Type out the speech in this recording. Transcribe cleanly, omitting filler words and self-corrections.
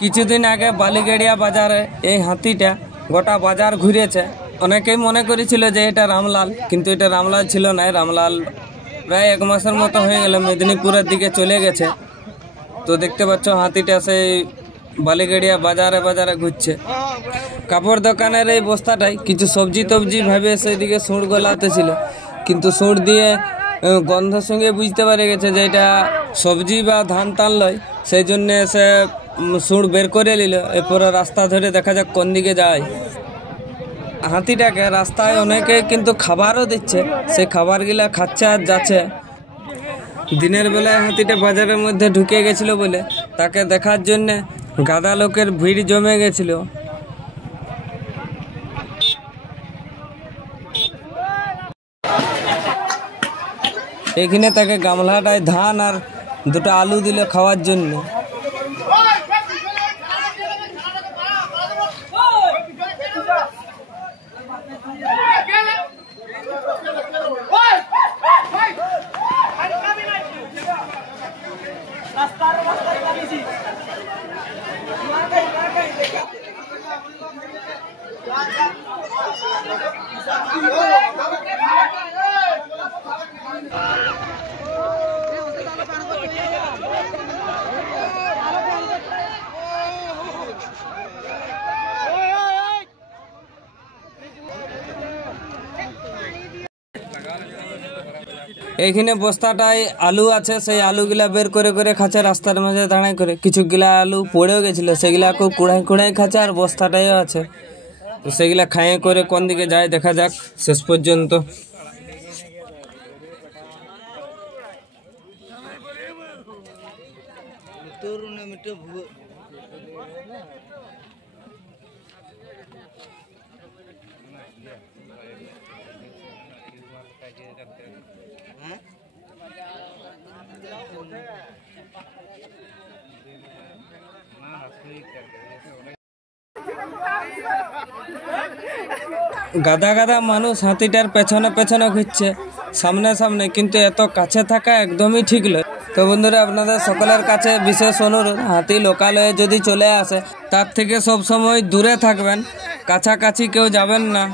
কিছুদিন আগে বালিগেড়িয়া বাজারে এই হাতিটা গোটা বাজার ঘুরেছে। অনেকেই মনে করেছিল যে এটা রামলাল, কিন্তু এটা রামলাল ছিল না। রামলাল প্রায় 1 মাসের মতো হয়ে গেল মেদিনীপুরের দিকে চলে গেছে। তো দেখতে পাচ্ছ হাতিটা সেই বালিগেড়িয়া বাজারে বাজারে ঘুরছে। কাপড় দোকানের এই বস্তাটাই কিছু সবজি টবজি ভাবে সেইদিকে সুঁড় গলাতেছিল, কিন্তু সুঁড় দিয়ে গন্ধের সঙ্গে বুঝতে পারে গেছে যে এটা সবজি বা ধান টান লয়, সেই জন্যে সে সুঁড় বের করে নিল। এরপরে রাস্তা ধরে দেখা যাক কোন দিকে যায়। হাতিটাকে রাস্তায় অনেকে কিন্তু খাবারও দিচ্ছে, সেই খাবারগুলা খাচ্ছে আর যাচ্ছে। দিনের বেলায় হাতিটা বাজারের মধ্যে ঢুকে গেছিল বলে তাকে দেখার জন্য গাদা লোকের ভিড় জমে গেছিল। এখানে তাকে গামলাটায় ধান আর 2টা আলু দিল খাওয়ার জন্য। এইখানে বস্তাটায় আলু আছে, সেই আলুগুলা বের করে করে খাচ্ছে রাস্তার মাঝে দাঁড়াই করে। কিছু গিলা আলু পড়েও গেছিল, সেগুলা খুব কুড়াই কুড়াই খাচ্ছে, আর বস্তাটাইও আছে। তো সেগুলা খাইয়ে করে কোন দিকে যায় দেখা যাক শেষ পর্যন্ত। গাদা গাদা মানুষ হাতিটার পেছনে পেছনে ঘুরছে সামনে সামনে, কিন্তু এত কাছে থাকা একদমই ঠিক নয়। তো বন্ধুরা, আপনাদের সকলের কাছে বিশেষ অনুরোধ, হাতি লোকালয়ে যদি চলে আসে তার থেকে সব সময় দূরে থাকবেন, কাছাকাছি কেউ যাবেন না।